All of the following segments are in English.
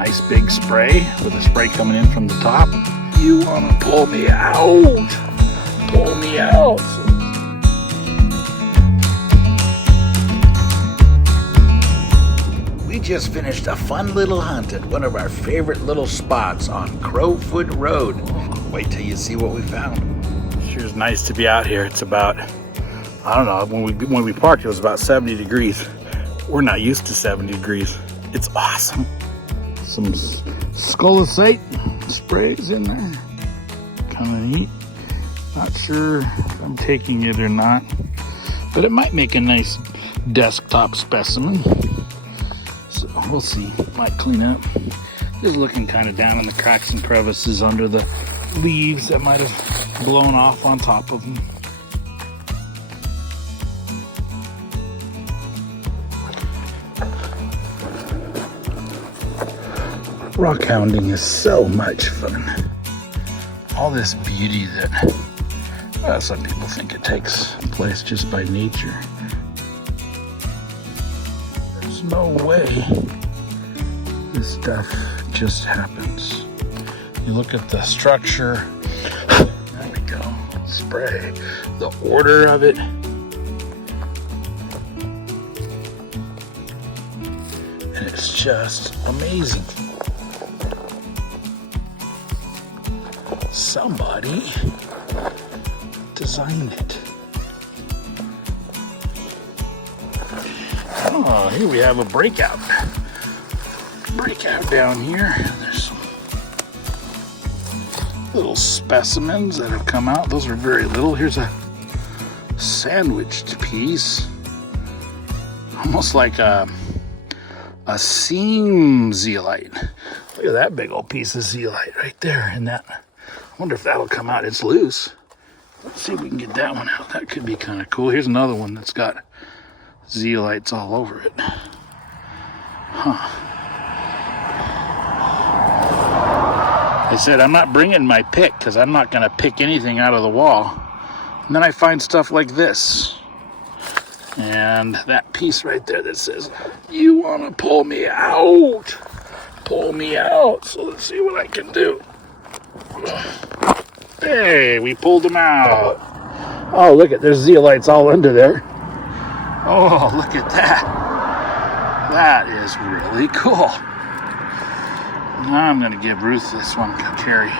Nice big spray with a spray coming in from the top. You wanna pull me out? Pull me out. We just finished a fun little hunt at one of our favorite little spots on Crowfoot Road. Wait till you see what we found. Sure is nice to be out here. It's about, I don't know, when we parked it was about 70 degrees. We're not used to 70 degrees. It's awesome. Some scolasite sprays in there. Kind of neat. Not sure if I'm taking it or not, but it might make a nice desktop specimen. So we'll see. Might clean up. Just looking kind of down on the cracks and crevices under the leaves that might have blown off on top of them. Rock hounding is so much fun. All this beauty that some people think it takes place just by nature. There's no way this stuff just happens. You look at the structure, there we go, spray, the order of it. And it's just amazing. Somebody designed it. Oh, here we have a breakout. Breakout down here. There's some little specimens that have come out. Those are very little. Here's a sandwiched piece. Almost like a seam zeolite. Look at that big old piece of zeolite right there. And that, I wonder if that'll come out. It's loose. Let's see if we can get that one out. That could be kind of cool. Here's another one that's got zeolites all over it. Huh. I said I'm not bringing my pick because I'm not going to pick anything out of the wall. And then I find stuff like this. And that piece right there that says, you want to pull me out. Pull me out. So let's see what I can do. Hey, we pulled them out. Oh, look at, there's zeolites all under there. Oh, look at that. That is really cool. Now I'm going to give Ruth this one to carry.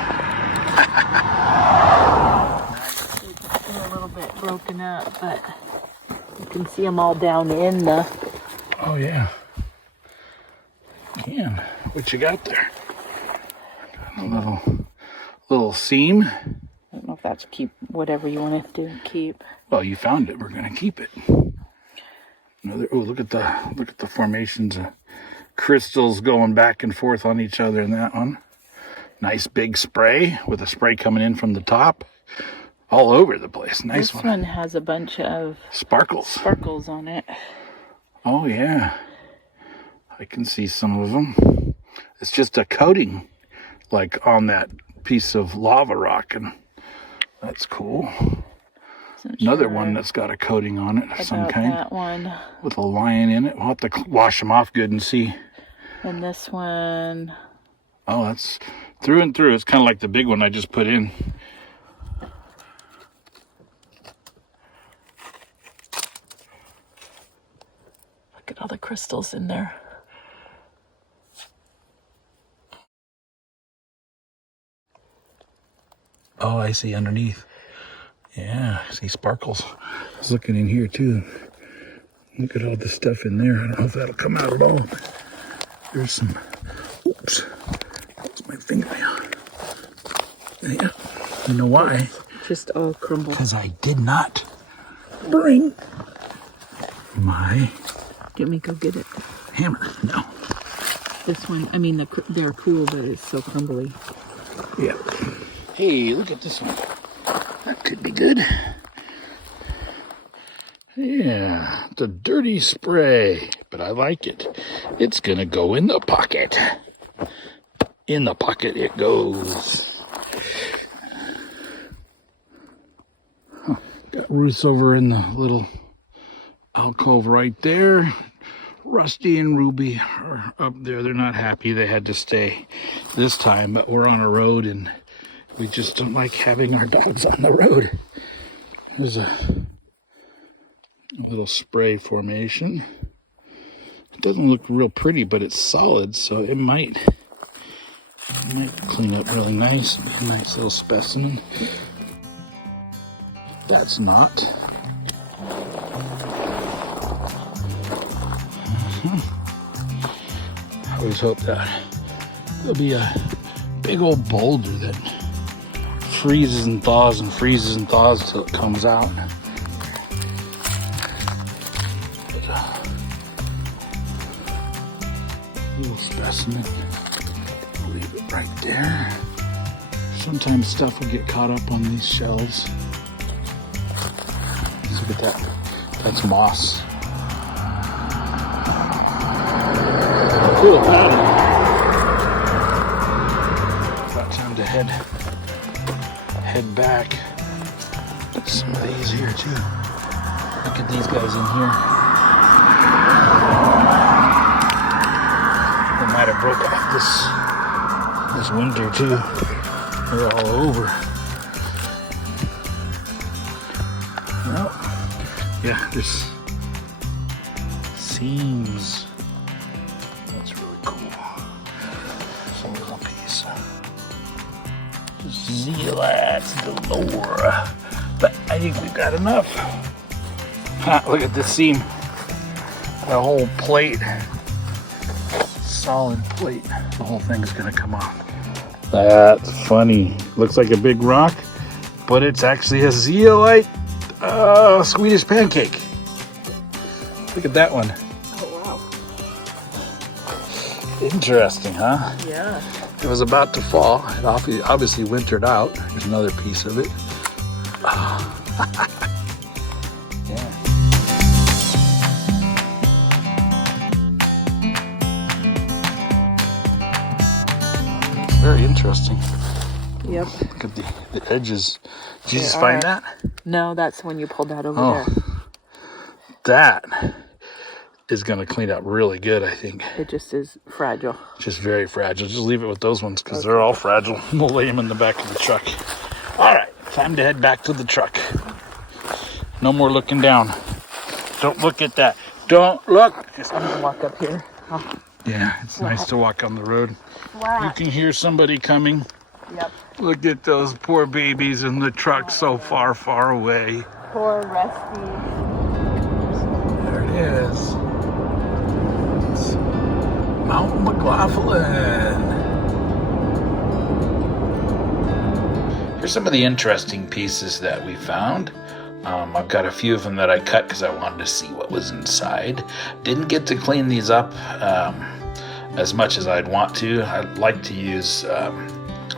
It's a little bit broken up, but you can see them all down in the... Oh, yeah. Man, what you got there? Got a little seam. I don't know if that's keep whatever you want to do. Keep. Well, you found it. We're going to keep it. Another. Oh, look at the formations of crystals going back and forth on each other in that one. Nice big spray with a spray coming in from the top, all over the place. Nice one. This one has a bunch of sparkles on it. Oh yeah, I can see some of them. It's just a coating, like on that piece of lava rock, and that's cool. Another one that's got a coating on it of some kind. That one. With a lion in it. We'll have to wash them off good and see. And this one. Oh, that's through and through. It's kind of like the big one I just put in. Look at all the crystals in there. Oh, I see underneath. Yeah, I see sparkles. I was looking in here too. Look at all the stuff in there. I don't know if that'll come out at all. There's some, oops, that's my fingernail. Yeah, you know why? Just all crumbled. Because I did not bring my... Get me go get it. Hammer, no. This one, I mean, they're cool, but it's so crumbly. Yeah. Hey, look at this one. That could be good. Yeah, the dirty spray, but I like it. It's gonna go in the pocket. In the pocket it goes. Got Ruth over in the little alcove right there. Rusty and Ruby are up there. They're not happy they had to stay this time, but we're on a road and we just don't like having our dogs on the road. There's a little spray formation. It doesn't look real pretty, but it's solid, so it might clean up really nice. Be a nice little specimen. That's not. I always hope that there'll be a big old boulder that freezes and thaws until it comes out. Little specimen. Leave it right there. Sometimes stuff will get caught up on these shelves. Look at that. That's moss. Cool pattern. About time to head back. Put some of these here too. Look at these guys in here. They might have broke off this winter too. They're all over. Well, yeah, there's seams. That's really cool. Some little piece. Zealots galore. But I think we've got enough. Ha, look at this seam. The whole plate. Solid plate. The whole thing's gonna come off. That's funny. Looks like a big rock, but it's actually a zeolite Swedish pancake. Look at that one. Oh, wow. Interesting, huh? Yeah. It was about to fall. It obviously wintered out. There's another piece of it. Yeah. Very interesting. Yep. Look at the edges. Did you just find that? No, that's when you pulled that over there. That is going to clean up really good, I think. It just is fragile. Just very fragile. Just leave it with those ones because they're all fragile. We'll lay them in the back of the truck. All right, time to head back to the truck. No more looking down. Don't look at that. Don't look. Just I'm gonna walk up here. yeah, it's nice to walk on the road. Flat. You can hear somebody coming. Yep. Look at those poor babies in the truck so far, far away. Poor Rusty. There it is. It's Mount McLaughlin. Here's some of the interesting pieces that we found. I've got a few of them that I cut because I wanted to see what was inside. Didn't get to clean these up as much as I'd want to. I'd like to use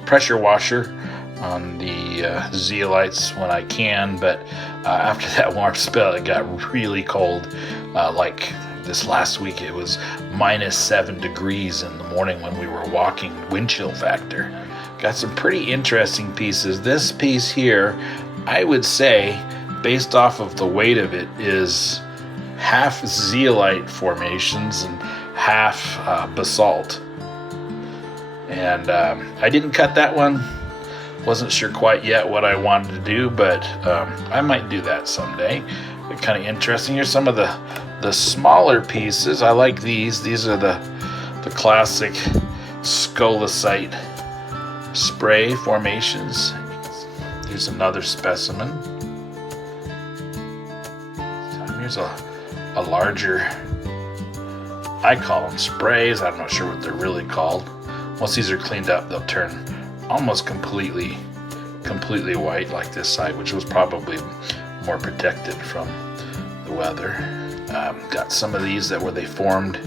pressure washer on the zeolites when I can, but after that warm spell it got really cold. Like this last week it was -7 degrees in the morning when we were walking, wind chill factor. Got some pretty interesting pieces. This piece here, I would say, based off of the weight of it, is half zeolite formations and half basalt. And I didn't cut that one. Wasn't sure quite yet what I wanted to do, but I might do that someday. They're kind of interesting. Here's some of the smaller pieces. I like these. These are the classic scolecite spray formations. Here's another specimen. Here's a larger, I call them sprays. I'm not sure what they're really called. Once these are cleaned up, they'll turn almost completely white like this side, which was probably more protected from the weather. Got some of these where they formed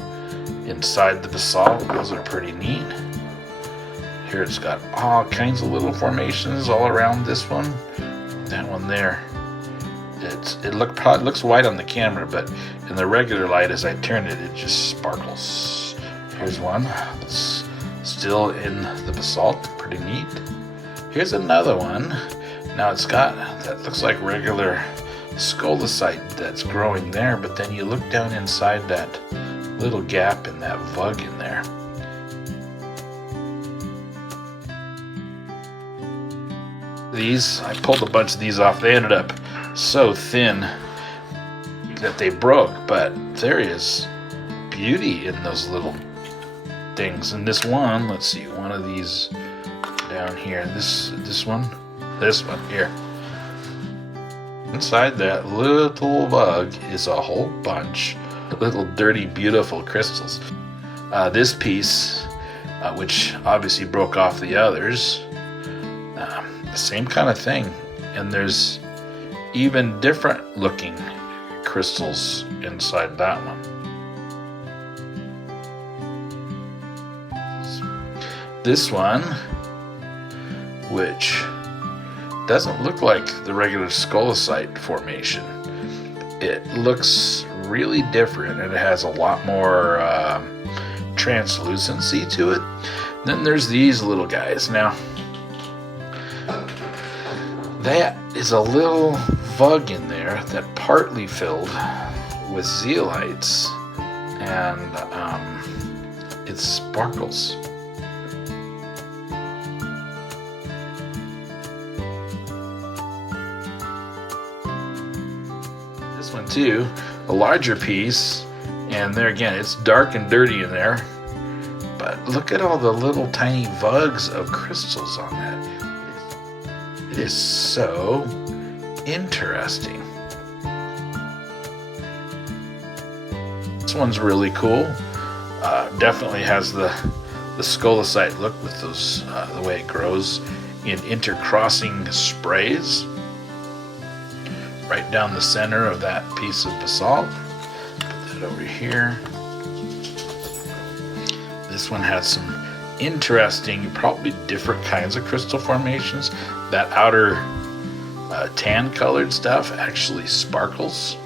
inside the basalt. Those are pretty neat. Here it's got all kinds of little formations all around this one. That one there. It looks white on the camera, but in the regular light, as I turn it, it just sparkles. Here's one that's still in the basalt, pretty neat. Here's another one. Now it's got, that looks like regular scolecite that's growing there, but then you look down inside that little gap in that vug in there. These, I pulled a bunch of these off. They ended up so thin that they broke, but there is beauty in those little things. And this one, let's see, one of these down here, this one here. Inside that little bug is a whole bunch of little dirty, beautiful crystals. This piece, which obviously broke off the others, the same kind of thing. And there's even different looking crystals inside that one. This one, which doesn't look like the regular scolecite formation. It looks really different, and it has a lot more translucency to it. Then there's these little guys. Now, that is a little vug in there that partly filled with zeolites, and it sparkles. This one too, a larger piece, and there again, it's dark and dirty in there, but look at all the little tiny vugs of crystals on that. It is so interesting. This one's really cool. Definitely has the scolecite look with those the way it grows in intercrossing sprays right down the center of that piece of basalt. Put that over here. This one has some interesting, probably different kinds of crystal formations. That outer tan colored stuff actually sparkles,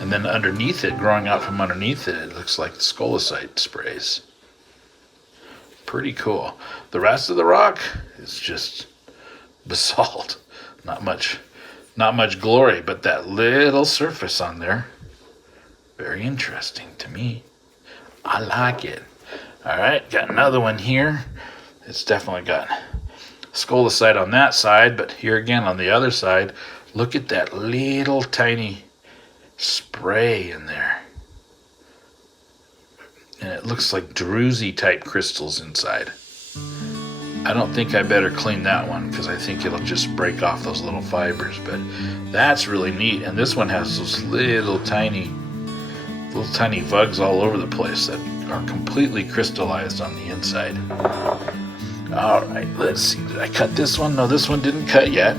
and then underneath it, growing out from underneath it, it looks like scolecite sprays. Pretty cool. The rest of the rock is just basalt. Not much glory, but that little surface on there, very interesting to me. I like it. All right, got another one here. It's definitely got scolecite on that side, but here again on the other side, look at that little tiny spray in there. And it looks like druzy type crystals inside. I don't think I better clean that one because I think it'll just break off those little fibers, but that's really neat. And this one has those little tiny vugs all over the place that are completely crystallized on the inside. All right, let's see. Did I cut this one? No, this one didn't cut yet.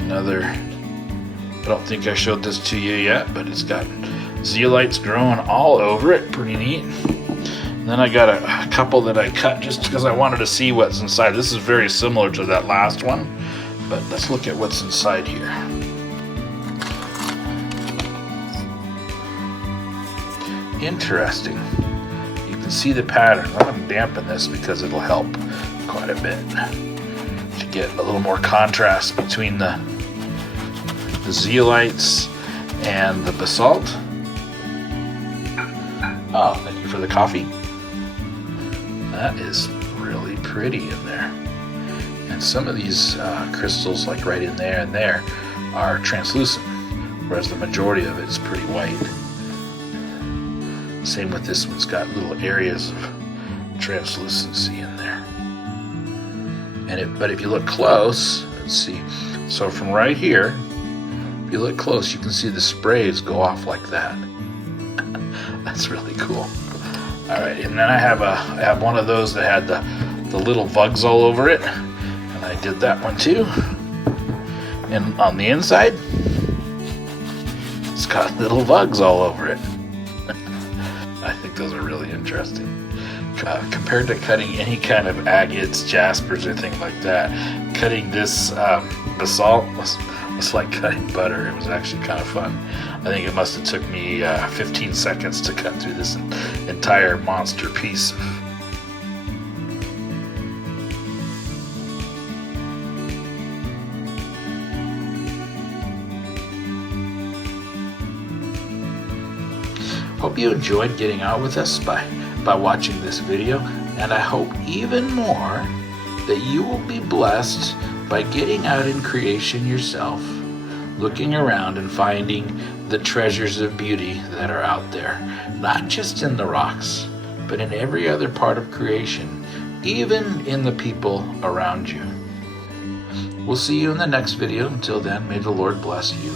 Another, I don't think I showed this to you yet, but it's got zeolites growing all over it. Pretty neat. And then I got a couple that I cut just because I wanted to see what's inside. This is very similar to that last one, but let's look at what's inside here. Interesting. You can see the pattern. I'm going to dampen this because it'll help quite a bit to get a little more contrast between the zeolites and the basalt. Oh, thank you for the coffee. That is really pretty in there. And some of these crystals, like right in there and there, are translucent, whereas the majority of it is pretty white. Same with this one. It's got little areas of translucency in there. But if you look close, let's see. So from right here, if you look close, you can see the sprays go off like that. That's really cool. All right, and then I have one of those that had the little vugs all over it, and I did that one too. And on the inside, it's got little vugs all over it. I think those are really interesting. Compared to cutting any kind of agates, jaspers, or anything like that, cutting this basalt was like cutting butter. It was actually kind of fun. I think it must have took me 15 seconds to cut through this entire monster piece. Hope you enjoyed getting out with us by watching this video, and I hope even more that you will be blessed by getting out in creation yourself, looking around and finding the treasures of beauty that are out there, not just in the rocks, but in every other part of creation, even in the people around you. We'll see you in the next video. Until then, may the Lord bless you.